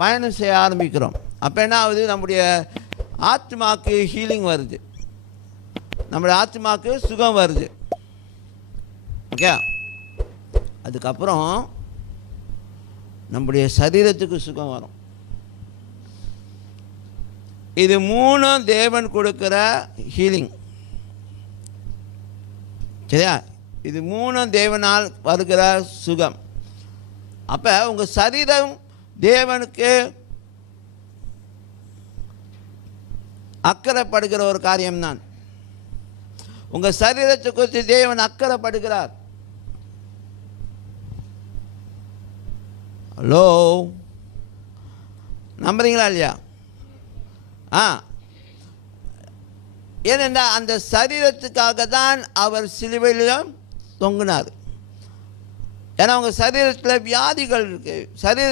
பயணம் செய்ய ஆரம்பிக்கிறோம். அப்போ என்ன ஆகுது? நம்முடைய ஆத்மாக்கு ஹீலிங் வருது, நம்முடைய ஆத்மாக்கு சுகம் வருது. ஓகே, அதுக்கப்புறம் நம்முடைய சரீரத்துக்கு சுகம் வரும். இது மூணும் தேவன் கொடுக்குற ஹீலிங். சரியா? இது மூணும் தேவனால் வருகிற சுகம். அப்போ உங்கள் சரீரம் தேவனுக்கு அக்கறைப்படுகிற ஒரு காரியம்தான். உங்கள் சரீரத்தை குறித்து தேவன் அக்கறைப்படுகிறார். ஹலோ, நம்புறீங்களா இல்லையா? ஏனென்றால் அந்த சரீரத்துக்காக தான் அவர் சிலுவையிலும் தொங்கினார். ஏன்னா உங்கள் சரீரத்தில் வியாதிகள் இருக்குது. சரீர